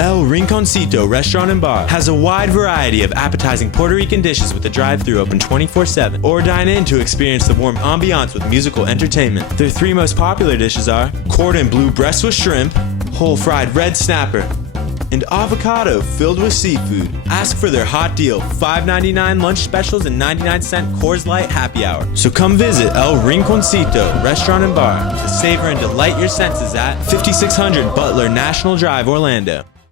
El Rinconcito Restaurant and Bar has a wide variety of appetizing Puerto Rican dishes with a drive-thru open 24/7. Or dine in to experience the warm ambiance with musical entertainment. Their three most popular dishes are cordon bleu breast with shrimp, whole fried red snapper, and avocado filled with seafood. Ask for their hot deal, $5.99 lunch specials and 99-cent Coors Light happy hour. So come visit El Rinconcito Restaurant and Bar to savor and delight your senses at 5600 Butler National Drive, Orlando.